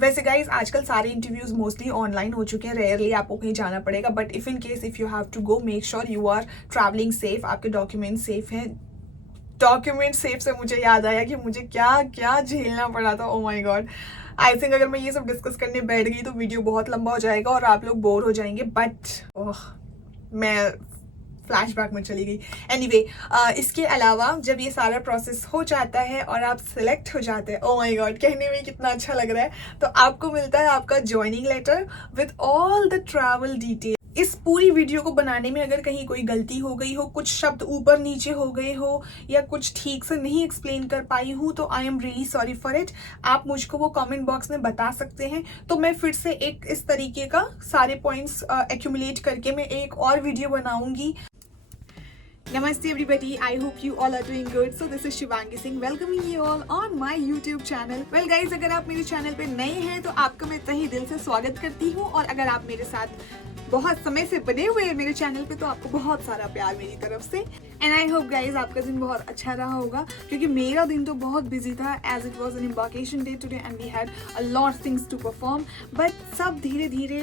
वैसे गाइज आजकल सारे इंटरव्यूज मोस्टली ऑनलाइन हो चुके हैं, रेयरली आपको कहीं जाना पड़ेगा, but if in case if you have to go make sure you are travelling safe, आपके डॉक्यूमेंट सेफ हैं। डॉक्यूमेंट सेफ से मुझे याद आया कि मुझे क्या क्या झेलना पड़ा था। ओ माय गॉड, आई थिंक अगर मैं ये सब डिस्कस करने बैठ गई तो वीडियो बहुत लंबा हो जाएगा और आप लोग बोर हो जाएंगे, बट मैं फ्लैशबैक में चली गई। एनीवे, इसके अलावा जब ये सारा प्रोसेस हो जाता है और आप सिलेक्ट हो जाते हैं, ओ माय गॉड कहने में कितना अच्छा लग रहा है, तो आपको मिलता है आपका joining letter with all the travel detail. इस पूरी वीडियो को बनाने में अगर कहीं कोई गलती हो गई हो, कुछ शब्द ऊपर नीचे हो गए हो या कुछ ठीक से नहीं एक्सप्लेन कर पाई हूँ, तो I am really sorry for it. आप मुझको वो कमेंट बॉक्स में बता सकते हैं, तो मैं फिर से एक इस तरीके का सारे पॉइंट्स एक्यूमुलेट करके मैं एक और वीडियो बनाऊंगी। Namaste everybody, I hope you all are doing good. So this is Shivangi Singh welcoming you all on my YouTube channel. Well guys, अगर आप मेरे चैनल पे नए हैं तो आपका मैं तहे दिल से स्वागत करती हूँ, और अगर आप मेरे साथ बहुत समय से बने हुए हैं मेरे चैनल पे तो आपको बहुत सारा प्यार मेरी तरफ से। एंड आई होप गाइज आपका दिन बहुत अच्छा रहा होगा, क्योंकि मेरा दिन तो बहुत बिजी था as it was an embarkation day today and we had a lot things to perform, but सब धीरे धीरे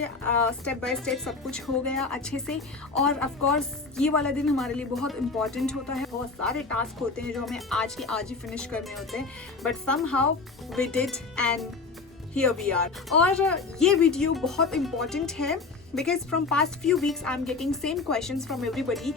स्टेप बाय स्टेप सब कुछ हो गया अच्छे से। और ऑफकोर्स ये वाला दिन हमारे लिए बहुत इंपॉर्टेंट होता है, बहुत सारे टास्क होते हैं जो हमें आज के आज ही फिनिश करने होते हैं, but somehow we did and here we are. और ये वीडियो बहुत इंपॉर्टेंट है because from past few weeks I'm getting same questions from everybody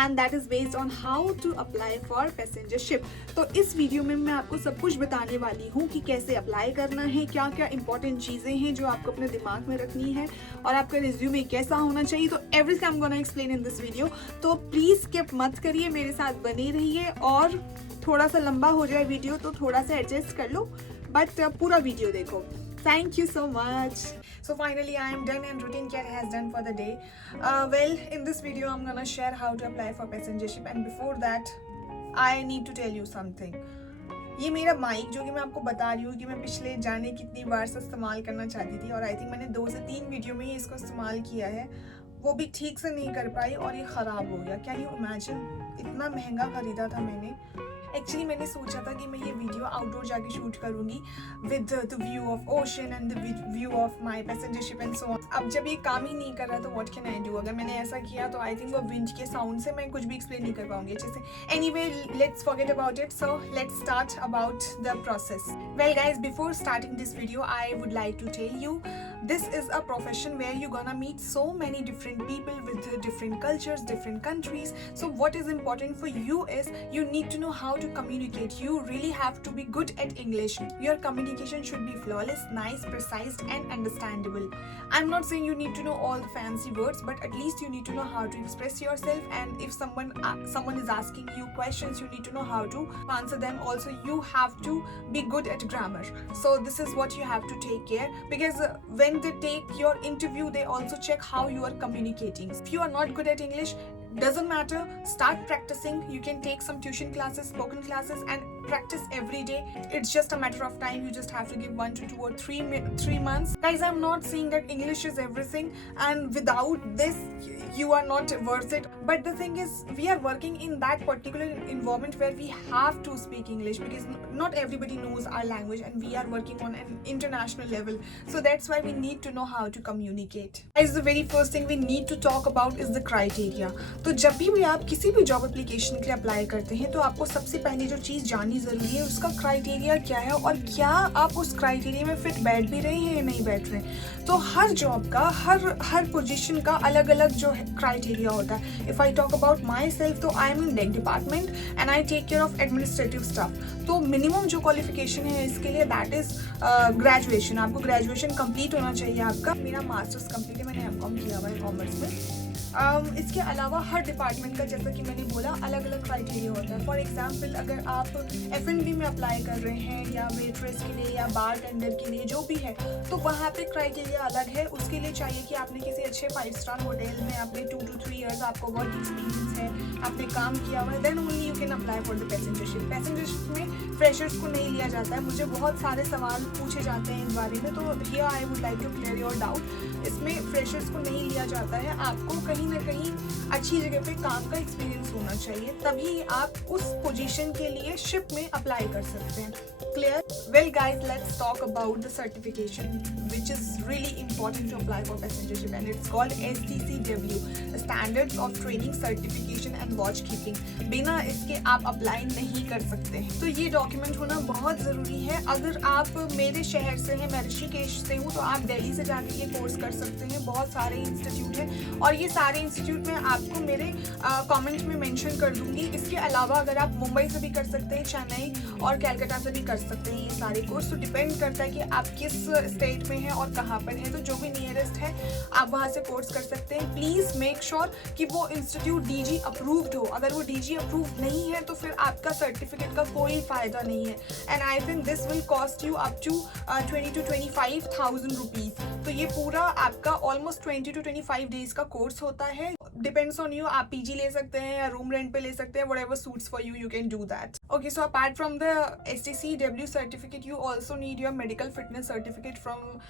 and that is based on how to apply for passenger ship। तो इस video में मैं आपको सब कुछ बताने वाली हूँ कि कैसे अप्लाई करना है, क्या क्या इंपॉर्टेंट चीज़ें हैं जो आपको अपने दिमाग में रखनी है, और आपका रिज्यूमे कैसा होना चाहिए। तो everything I am gonna explain in this video, तो प्लीज़ स्किप मत करिए, मेरे साथ बने रहिए। और थोड़ा सा लंबा हो जाए वीडियो तो थोड़ा सा एडजस्ट कर लो, बट पूरा वीडियो देखो। Thank you so much. So finally I am done and routine care has done for the day. Well, in this video I'm gonna share how to apply for passenger ship, and before that I need to tell you something. ये मेरा mic जो कि मैं आपको बता रही हूँ कि मैं पिछले जाने कितनी बार से इस्तेमाल करना चाहती थी, और आई थिंक मैंने 2 से 3 वीडियो में ही इसको इस्तेमाल किया है, वो भी ठीक से नहीं कर पाई और ये ख़राब हो गया। कैन यू इमेजिन, इतना महंगा ख़रीदा था मैंने। एक्चुअली मैंने सोचा था कि मैं ये वीडियो आउटडोर जाके शूट करूंगी with the view of ocean and the view of my passenger ship and so on. अब जब ये काम ही नहीं कर रहा तो व्हाट कैन आई डू। अगर मैंने ऐसा किया तो आई थिंक वो विंड के साउंड से मैं कुछ भी एक्सप्लेन नहीं कर पाऊंगी अच्छे से। Anyway, let's forget about it, so let's start about the process. Well guys, before starting this video I would like to tell you this is a profession where you're gonna meet so many different people with different cultures, different countries. So what is important for you is you need to know how to communicate. You really have to be good at English. Your communication should be flawless, nice, precise and understandable. I'm not saying you need to know all the fancy words, but at least you need to know how to express yourself, and if someone is asking you questions, you need to know how to answer them. Also, you have to be good at grammar. So this is what you have to take care, because when they take your interview they also check how you are communicating. If you are not good at English, doesn't matter, start practicing. You can take some tuition classes, spoken classes and practice every day. It's just a matter of time. You just have to give 1 to 2 or 3 months. Guys, I'm not saying that English is everything and without this you are not worth it, but the thing is we are working in that particular environment where we have to speak English, because not everybody knows our language and we are working on an international level. So that's why we need to know how to communicate. Guys, the very first thing we need to talk about is the criteria. तो जब भी आप किसी भी job application के लिए apply करते हैं तो आपको सबसे पहले जो चीज़ जाननी ज़रूरी है उसका क्राइटेरिया क्या है, और क्या आप उस क्राइटेरिया में फिट बैठ भी रहे हैं या नहीं बैठ रहे। तो हर जॉब का हर पोजीशन का अलग अलग जो क्राइटेरिया होता है। If I talk about myself, तो I am in deck department and I take care of administrative staff. तो मिनिमम जो क्वालिफिकेशन है इसके लिए दैट इज़ ग्रेजुएशन। आपको ग्रेजुएशन कंप्लीट होना चाहिए आपका। मेरा मास्टर्स कंप्लीट है, मैंने एमकॉम किया हुआ है कॉमर्स में। इसके अलावा हर डिपार्टमेंट का, जैसा कि मैंने बोला, अलग अलग क्राइटेरिया होता है। फॉर एग्जांपल, अगर आप F&B में अप्लाई कर रहे हैं या वेट्रेस के लिए या बार टेंडर के लिए जो भी है, तो वहाँ पे क्राइटेरिया अलग है। उसके लिए चाहिए कि आपने किसी अच्छे 5 स्टार होटल में आपने 2 to 3 years आपको वर्क एक्सपीरियंस है, आपने काम किया हुआ है, then only you can apply for the passengership. Passengership में फ्रेशर्स को नहीं लिया जाता है। मुझे बहुत सारे सवाल पूछे जाते हैं इस बारे में, तो here I would like to clear your doubt. इसमें फ्रेशर्स को नहीं लिया जाता है। आपको कहीं ना कहीं अच्छी जगह पे काम का एक्सपीरियंस होना चाहिए, तभी आप उस पोजीशन के लिए शिप में अप्लाई कर सकते हैं। Clear? Well guys, let's talk about the certification which is really important to apply for passenger ship, and it's called STCW, Standards of Training Certification and Watch Keeping. बिना इसके आप apply नहीं कर सकते हैं, तो ये डॉक्यूमेंट होना बहुत ज़रूरी है। अगर आप मेरे शहर से हैं, मैं ऋषिकेश से हूँ, तो आप दिल्ली से जाकर ये कोर्स कर सकते हैं। बहुत सारे इंस्टीट्यूट हैं और ये सारे इंस्टीट्यूट मैं आपको मेरे कमेंट में मेंशन कर दूंगी। इसके अलावा अगर आप मुंबई से भी कर सकते हैं, चेन्नई और कैलकाटा से भी कर सकते हैं ये सारे कोर्स। तो डिपेंड करता है कि आप किस स्टेट में हैं और कहाँ पर हैं, तो जो भी नियरेस्ट है आप वहाँ से कोर्स कर सकते हैं। प्लीज़ मेक श्योर कि वो इंस्टीट्यूट DG अप्रूव्ड हो। अगर वो DG अप्रूव्ड नहीं है तो फिर आपका सर्टिफिकेट का कोई फ़ायदा नहीं है। And I think this will cost you up to 20 to 25,000 rupees. तो ये पूरा आपका ऑलमोस्ट 20 to 25 डेज का कोर्स होता है। डिपेंड्स ऑन यू, आप PG ले सकते हैं या रूम रेंट पे ले सकते हैं, whatever suits for you, you can do that. Okay, so apart from the STCW certificate, you also need your medical fitness certificate from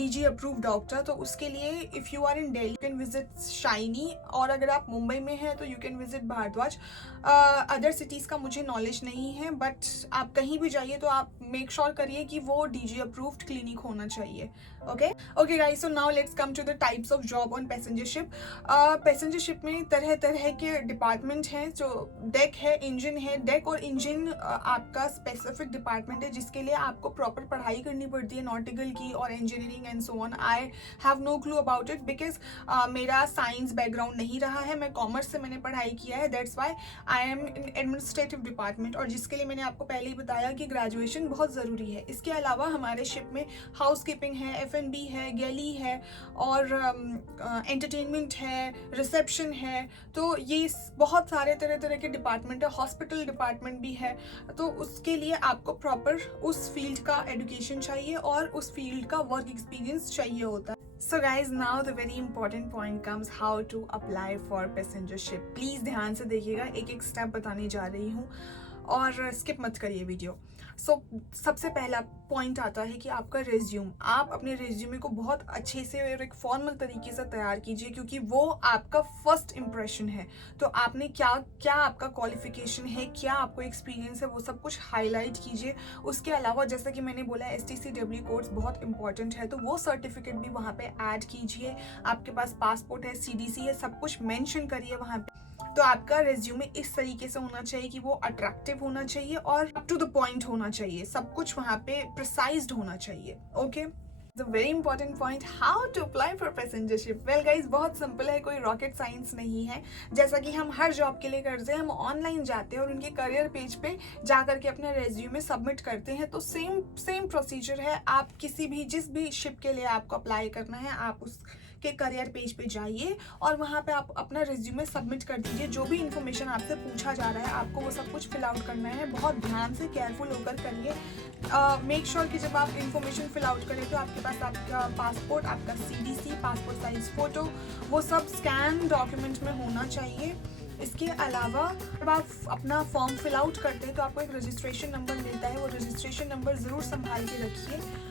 DG approved doctor. तो उसके लिए if you are in Delhi, you can visit Shiny, और अगर आप मुंबई में हैं तो you can visit Bharadwaj. Other cities का मुझे नॉलेज नहीं है, बट आप कहीं भी जाइए तो आप मेक श्योर करिए कि वो DG अप्रूव्ड क्लिनिक होना चाहिए। Okay guys, so now let's come to the types of job on passenger ship. Passenger ship में तरह तरह के डिपार्टमेंट हैं, जो डेक है, इंजन है। डेक और इंजन आपका स्पेसिफिक डिपार्टमेंट है जिसके लिए आपको प्रॉपर पढ़ाई करनी पड़ती है, नॉटिकल की और engineering and so on. I have no clue about it because मेरा साइंस बैकग्राउंड नहीं रहा है, मैं कॉमर्स से मैंने पढ़ाई किया है। That's why I am in administrative department, और जिसके लिए मैंने आपको पहले ही बताया कि ग्रेजुएशन बहुत ज़रूरी है। इसके अलावा हमारे शिप में हाउस कीपिंग है, F&B है, गैली है और एंटरटेनमेंट है, रिसेप्शन है। तो ये बहुत सारे तरह तरह के डिपार्टमेंट है। हॉस्पिटल डिपार्टमेंट भी है। तो उसके लिए आपको प्रॉपर उस फील्ड का एजुकेशन चाहिए और उस फील्ड का वर्क एक्सपीरियंस चाहिए होता है। So guys, now the very important point comes how to apply for passenger ship. Please ध्यान से देखिएगा, एक एक स्टेप बताने जा रही हूँ और स्किप मत करिए वीडियो। सबसे पहला पॉइंट आता है कि आपका रिज्यूम। आप अपने रिज्यूमे को बहुत अच्छे से और एक फॉर्मल तरीके से तैयार कीजिए, क्योंकि वो आपका फर्स्ट इम्प्रेशन है। तो आपने क्या आपका क्वालिफिकेशन है, क्या आपको एक्सपीरियंस है, वो सब कुछ हाईलाइट कीजिए। उसके अलावा जैसा कि मैंने बोला STCW कोर्स बहुत इंपॉर्टेंट है, तो वो सर्टिफिकेट भी वहाँ पे ऐड कीजिए। आपके पास पासपोर्ट है, CDC है, सब कुछ मेंशन करिए वहाँ पे। तो आपका रिज्यूमे इस तरीके से होना चाहिए कि वो अट्रैक्टिव होना चाहिए और अप टू द पॉइंट होना चाहिए। सब कुछ वहाँ पे प्रिसाइज्ड होना चाहिए। Okay, the very important point, how to apply for passenger ship. Well guys, बहुत सिंपल है, कोई रॉकेट साइंस नहीं है। जैसा कि हम हर जॉब के लिए करते हैं, हम ऑनलाइन जाते हैं और उनके करियर पेज पे जा करके अपना रेज्यूमे सबमिट करते हैं। तो सेम प्रोसीजर है। आप जिस भी शिप के लिए आपको अप्लाई करना है, आप उसके करियर पेज पे जाइए और वहाँ पे आप अपना रिज्यूमे सबमिट कर दीजिए। जो भी इंफॉर्मेशन आपसे पूछा जा रहा है, आपको वो सब कुछ फिल आउट करना है। बहुत ध्यान से, केयरफुल होकर करिए। मेक श्योर कि जब आप इंफॉर्मेशन फिल आउट करें तो आपके पास आपका पासपोर्ट, आपका CDC, पासपोर्ट साइज फ़ोटो, वो सब स्कैन डॉक्यूमेंट में होना चाहिए। इसके अलावा जब आप अपना फॉर्म फिल आउट करते हैं तो आपको एक रजिस्ट्रेशन नंबर मिलता है। वो रजिस्ट्रेशन नंबर ज़रूर संभाल के रखिए।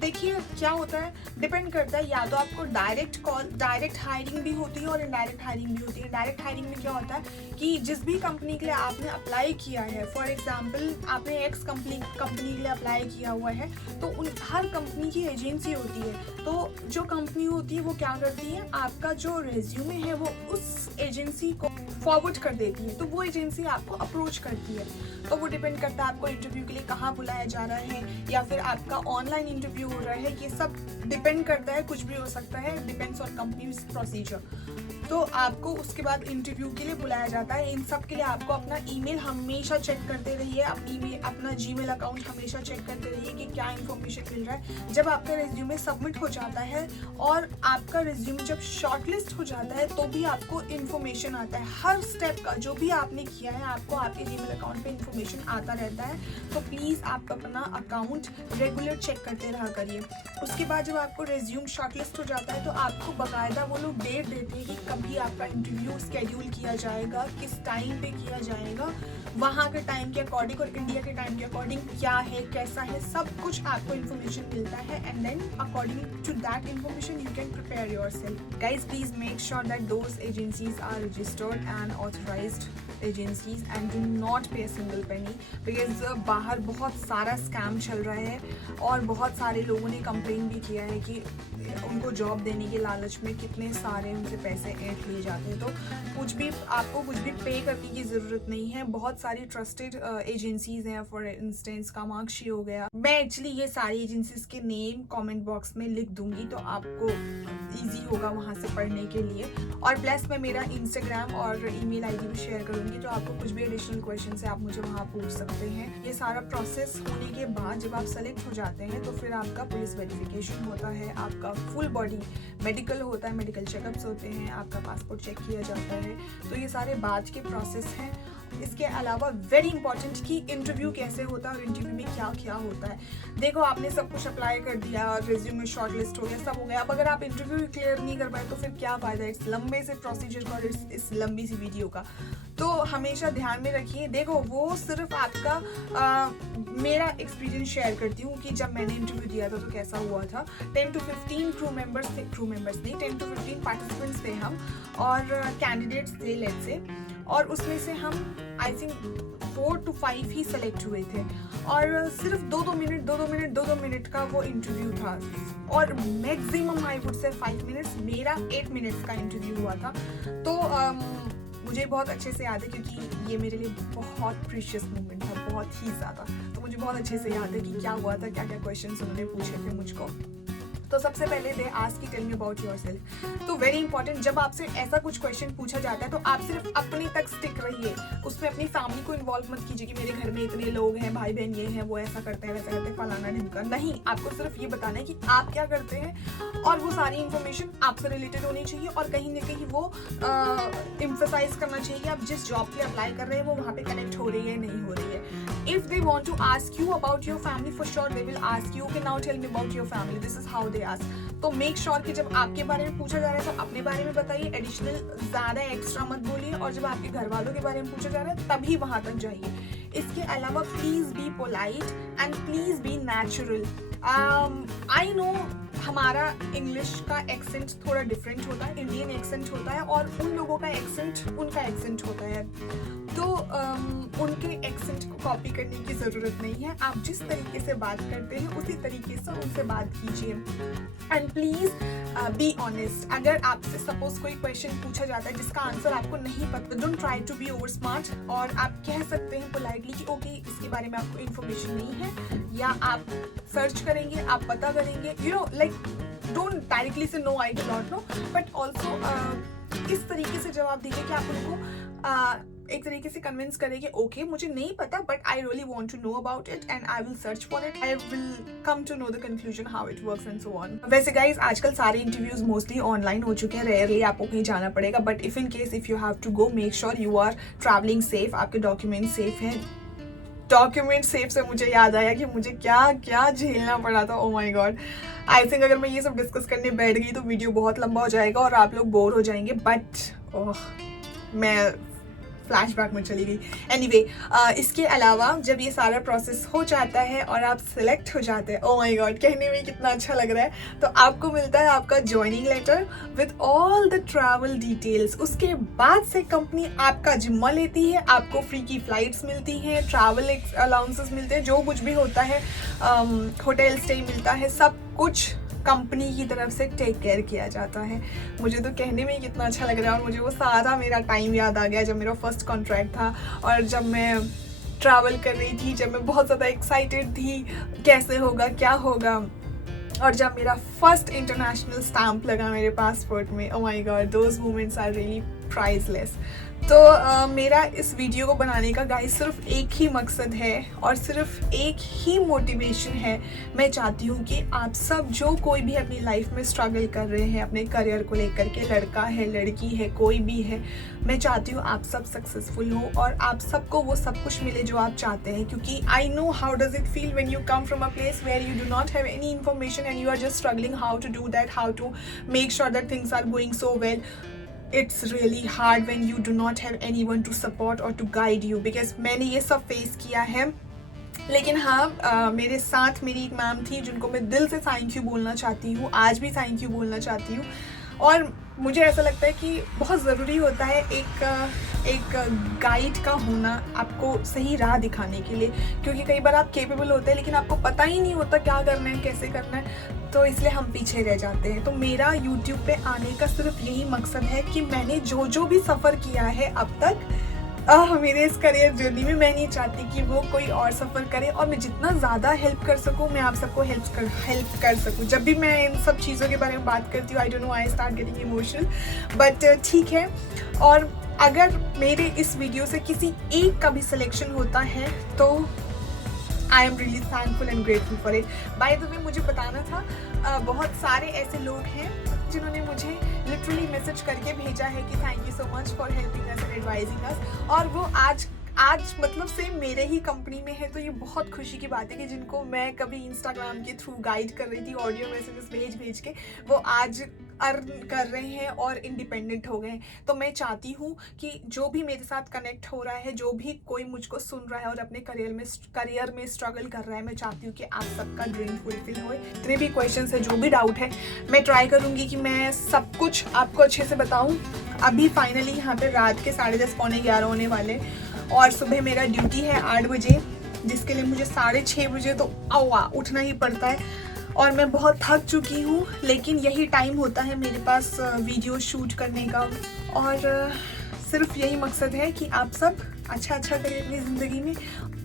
देखिए क्या होता है, डिपेंड करता है, या तो आपको डायरेक्ट हायरिंग भी होती है और इनडायरेक्ट हायरिंग भी होती है। डायरेक्ट हायरिंग में क्या होता है कि जिस भी कंपनी के लिए आपने अप्लाई किया है, फॉर एग्जांपल आपने X कंपनी के लिए अप्लाई किया हुआ है, तो हर कंपनी की एजेंसी होती है। तो जो कंपनी होती है वो क्या करती है, आपका जो रिज्यूमे है वो उस एजेंसी को फॉरवर्ड कर देती है। तो वो एजेंसी आपको अप्रोच करती है। तो वो डिपेंड करता है आपको इंटरव्यू के लिए कहाँ बुलाया जा रहा है, या फिर आपका ऑनलाइन इंटरव्यू हो रहा है। ये सब डिपेंड करता है, कुछ भी हो सकता है, डिपेंड्स ऑन कंपनीज प्रोसीजर। तो आपको उसके बाद इंटरव्यू के लिए बुलाया जाता है। इन सब के लिए आपको अपना ईमेल हमेशा चेक करते रहिए, अपना जीमेल अकाउंट हमेशा चेक करते रहिए कि क्या इन्फॉर्मेशन मिल रहा है। जब आपका रिज्यूमे सबमिट हो जाता है और आपका रिज्यूमे जब शॉर्टलिस्ट हो जाता है तो भी आपको इन्फॉर्मेशन आता है। हर स्टेप का जो भी आपने किया है, आपको आपके जीमेल अकाउंट पे इन्फॉर्मेशन आता रहता है। तो प्लीज़ आप अपना अकाउंट रेगुलर चेक चेक करते रहा करिए। उसके बाद जब आपको रिज्यूम शॉर्टलिस्ट हो जाता है तो आपको बाकायदा वो लोग डेट देते हैं कि कभी आपका इंटरव्यू स्केड्यूल किया जाएगा, किस टाइम पे किया जाएगा, वहाँ के टाइम के अकॉर्डिंग और इंडिया के टाइम के अकॉर्डिंग क्या है कैसा है, सब कुछ आपको इन्फॉर्मेशन मिलता है। And then according to that information you can prepare yourself. Guys please make sure that those agencies are registered and authorised agencies and do not pay single penny, because बाहर बहुत सारा स्कैम चल रहा है और बहुत सारे लोगों ने कंप्लेन भी किया है कि उनको जॉब देने के लालच में कितने सारे उनसे पैसे ऐंठ लिए जाते हैं। तो आपको कुछ भी पे करने की ज़रूरत नहीं है। बहुत सारी ट्रस्टेड एजेंसीज हैं, फॉर इंस्टेंस कामाक्षी हो गया। मैं एक्चुअली ये सारी एजेंसीज के नेम कमेंट बॉक्स में लिख दूंगी तो आपको ईजी होगा वहाँ से पढ़ने के लिए। और प्लस मैं मेरा इंस्टाग्राम और ईमेल आईडी भी शेयर करूँगी, तो आपको कुछ भी एडिशनल क्वेश्चन है आप मुझे वहाँ पूछ सकते हैं। ये सारा प्रोसेस होने के बाद जब आप सेलेक्ट हो जाते हैं तो फिर आपका पुलिस वेरिफिकेशन होता है, आपका फुल बॉडी मेडिकल होता है, मेडिकल चेकअप्स होते हैं, आपका पासपोर्ट चेक किया जाता है। तो ये सारे बाद के प्रोसेस हैं। इसके अलावा वेरी इंपॉर्टेंट कि इंटरव्यू कैसे होता है और इंटरव्यू में क्या क्या होता है। देखो आपने सब कुछ अप्लाई कर दिया, रिज्यूमे शॉर्टलिस्ट हो गया, सब हो गया। अब अगर आप इंटरव्यू क्लियर नहीं कर पाए तो फिर क्या फ़ायदा इस लंबे से प्रोसीजर का और इस लंबी सी वीडियो का। तो हमेशा ध्यान में रखिए। देखो वो सिर्फ आपका मेरा एक्सपीरियंस शेयर करती हूँ कि जब मैंने इंटरव्यू दिया था तो कैसा हुआ था। 10 to 15 क्रू मेंबर्स नहीं 10 to 15 पार्टिसिपेंट्स थे हम और कैंडिडेट्स थे लेट्स से, और उसमें से हम I think 4 to 5 he select हुए थे और सिर्फ 2 मिनट का वो इंटरव्यू था और maximum I would say 5 minutes, मेरा 8 मिनट्स का इंटरव्यू हुआ था। तो मुझे बहुत अच्छे से याद है क्योंकि ये मेरे लिए बहुत प्रीशियस मोमेंट था, बहुत ही ज़्यादा। तो मुझे बहुत अच्छे से याद है कि क्या हुआ था, क्या क्या क्वेश्चन उन्होंने पूछे थे मुझको। तो सबसे पहले दे आस्क की टेल मी अबाउट योरसेल्फ। तो वेरी इंपॉर्टेंट, जब आपसे ऐसा कुछ क्वेश्चन पूछा जाता है तो आप सिर्फ अपने तक स्टिक रहिए, उसमें अपनी फैमिली को इन्वॉल्व मत कीजिए कि मेरे घर में इतने लोग हैं, भाई बहन ये हैं, वो ऐसा करते हैं वैसा करते हैं, फलाना ढिमका। नहीं, आपको सिर्फ ये बताना है कि आप क्या करते हैं और वो सारी इन्फॉर्मेशन आपसे रिलेटेड होनी चाहिए और कहीं ना कहीं वो एम्फसाइज करना चाहिए आप जिस जॉब के लिए अप्लाई कर रहे हैं वो वहाँ पे कनेक्ट हो रही है नहीं हो रही है। If they want to ask you about your family, for sure they will ask you, okay now tell me about your family, this is how they ask. तो मेक श्योर कि जब आपके बारे में पूछा जा रहा है तो अपने बारे में बताइए, एडिशनल ज़्यादा एक्स्ट्रा मत बोलिए, और जब आपके घर वालों के बारे में पूछा जा रहा है तभी वहाँ तक जाइए। इसके अलावा please be polite and please be natural. I know हमारा इंग्लिश का एक्सेंट थोड़ा डिफरेंट होता है, इंडियन एक्सेंट होता है और उन लोगों का एक्सेंट उनका एक्सेंट होता है, तो उनके एक्सेंट को कॉपी करने की ज़रूरत नहीं है। आप जिस तरीके से बात करते हैं उसी तरीके से उनसे बात कीजिए एंड प्लीज़ बी ऑनेस्ट। अगर आपसे सपोज कोई क्वेश्चन पूछा जाता है जिसका आंसर आपको नहीं पता, don't try to be over smart, और आप कह सकते हैं पोलाइटली कि ओके इसके बारे में आपको इन्फॉर्मेशन नहीं है, या आप सर्च करेंगे, आप पता करेंगे, you know like don't directly से no I do not know, but also इस तरीके से जवाब दीजिए कि आप उनको एक तरीके से कन्विंस करें कि ओके मुझे नहीं पता but I really want to know about it and I will search for it, I will come to know the conclusion how it works and so on. वैसे गाइज आजकल सारे इंटरव्यूज मोस्टली ऑनलाइन हो चुके हैं, rarely आपको कहीं जाना पड़ेगा, but if in case if you have to go make sure you are travelling safe, आपके डॉक्यूमेंट सेफ हैं। डॉक्यूमेंट सेफ से मुझे याद आया कि मुझे क्या क्या झेलना पड़ा था। ओ माय गॉड, आई थिंक अगर मैं ये सब डिस्कस करने बैठ गई तो वीडियो बहुत लंबा हो जाएगा और आप लोग बोर हो जाएंगे, बट मैं फ्लैशबैक में चली गई। एनीवे, इसके अलावा जब ये सारा प्रोसेस हो जाता है और आप सिलेक्ट हो जाते हैं, ओ माय गॉड कहने में कितना अच्छा लग रहा है, तो आपको मिलता है आपका joining letter with all the travel details. उसके बाद से कंपनी आपका जिम्मा लेती है, आपको फ्री की फ्लाइट्स मिलती हैं, ट्रैवल अलाउंसेस मिलते हैं, जो कुछ भी होता है, होटल स्टे मिलता है, सब कुछ कंपनी की तरफ से टेक केयर किया जाता है। मुझे तो कहने में ही कितना अच्छा लग रहा है और मुझे वो सारा मेरा टाइम याद आ गया जब मेरा फर्स्ट कॉन्ट्रैक्ट था और जब मैं ट्रैवल कर रही थी, जब मैं बहुत ज़्यादा एक्साइटेड थी कैसे होगा क्या होगा, और जब मेरा फर्स्ट इंटरनेशनल स्टैम्प लगा मेरे पासपोर्ट में, oh my God those moments are really priceless. तो मेरा इस वीडियो को बनाने का गाइस सिर्फ एक ही मकसद है और सिर्फ एक ही मोटिवेशन है। मैं चाहती हूँ कि आप सब जो कोई भी अपनी लाइफ में स्ट्रगल कर रहे हैं अपने करियर को लेकर के, लड़का है लड़की है कोई भी है, मैं चाहती हूँ आप सब सक्सेसफुल हो और आप सबको वो सब कुछ मिले जो आप चाहते हैं। क्योंकि I know how does it feel when you come from a place where you do not have any information and you are just struggling how to do that, how to make sure that things are going so well. It's really hard when you do not have anyone to support or to guide you, because मैंने ये सब face किया है। लेकिन हाँ, मेरे साथ मेरी एक मैम थी जिनको मैं दिल से थैंक यू बोलना चाहती हूँ, आज भी थैंक यू बोलना चाहती हूँ। और मुझे ऐसा लगता है कि बहुत ज़रूरी होता है एक गाइड का होना आपको सही राह दिखाने के लिए, क्योंकि कई बार आप केपेबल होते हैं लेकिन आपको पता ही नहीं होता क्या करना है कैसे करना है, तो इसलिए हम पीछे रह जाते हैं। तो मेरा YouTube पे आने का सिर्फ यही मकसद है कि मैंने जो भी सफ़र किया है अब तक मेरे इस करियर जर्नी में, मैं नहीं चाहती कि वो कोई और सफ़र करे और मैं जितना ज़्यादा हेल्प कर सकूँ मैं आप सबको हेल्प कर सकूँ। जब भी मैं इन सब चीज़ों के बारे में बात करती हूँ, I don't know, I start getting emotional, but ठीक है। और अगर मेरे इस वीडियो से किसी एक का भी सिलेक्शन होता है तो I am really thankful and grateful for it. By the way मुझे बताना था, बहुत सारे ऐसे लोग हैं जिन्होंने मुझे लिटरली मैसेज करके भेजा है कि thank you so much for helping us and advising us, और वो आज मतलब सेम मेरे ही कंपनी में है। तो ये बहुत खुशी की बात है कि जिनको मैं कभी इंस्टाग्राम के थ्रू गाइड कर रही थी ऑडियो मैसेजेस भेज के, वो आज अर्न कर रहे हैं और इंडिपेंडेंट हो गए हैं। तो मैं चाहती हूँ कि जो भी मेरे साथ कनेक्ट हो रहा है, जो भी कोई मुझको सुन रहा है और अपने करियर में स्ट्रगल कर रहा है, मैं चाहती हूँ कि आप सबका ड्रीम फुलफिल हो। जितने भी क्वेश्चंस है, जो भी डाउट है, मैं ट्राई करूँगी कि मैं सब कुछ आपको अच्छे से बताऊँ। अभी फाइनली यहाँ पे रात के 10:30 पौने 11 होने वाले और सुबह मेरा ड्यूटी है 8 बजे, जिसके लिए मुझे 6:30 बजे तो उठना ही पड़ता है और मैं बहुत थक चुकी हूँ। लेकिन यही टाइम होता है मेरे पास वीडियो शूट करने का, और सिर्फ यही मकसद है कि आप सब अच्छा करें अपनी ज़िंदगी में।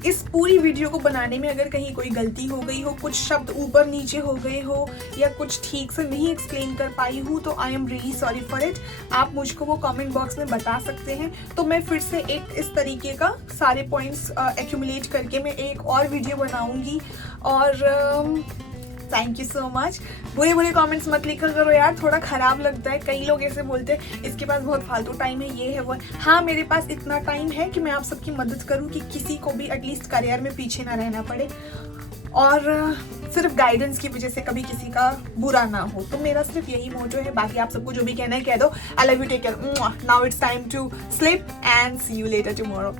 इस पूरी वीडियो को बनाने में अगर कहीं कोई गलती हो गई हो, कुछ शब्द ऊपर नीचे हो गए हो या कुछ ठीक से नहीं एक्सप्लेन कर पाई हूँ, तो I am really sorry for it. आप मुझको वो कमेंट बॉक्स में बता सकते हैं, तो मैं फिर से एक इस तरीके का सारे पॉइंट्स एक्यूमुलेट करके मैं एक और वीडियो बनाऊँगी। और थैंक यू सो मच। बुरे कमेंट्स मत लिखा करो यार, थोड़ा ख़राब लगता है। कई लोग ऐसे बोलते हैं इसके पास बहुत फालतू टाइम है, ये है वो है। हाँ, मेरे पास इतना टाइम है कि मैं आप सबकी मदद करूं कि किसी को भी एटलीस्ट करियर में पीछे ना रहना पड़े और सिर्फ गाइडेंस की वजह से कभी किसी का बुरा ना हो। तो मेरा सिर्फ यही मोटो है। बाकी आप सबको जो भी कहना है कह दो। I love you, take care, now it's time to sleep and see you later tomorrow.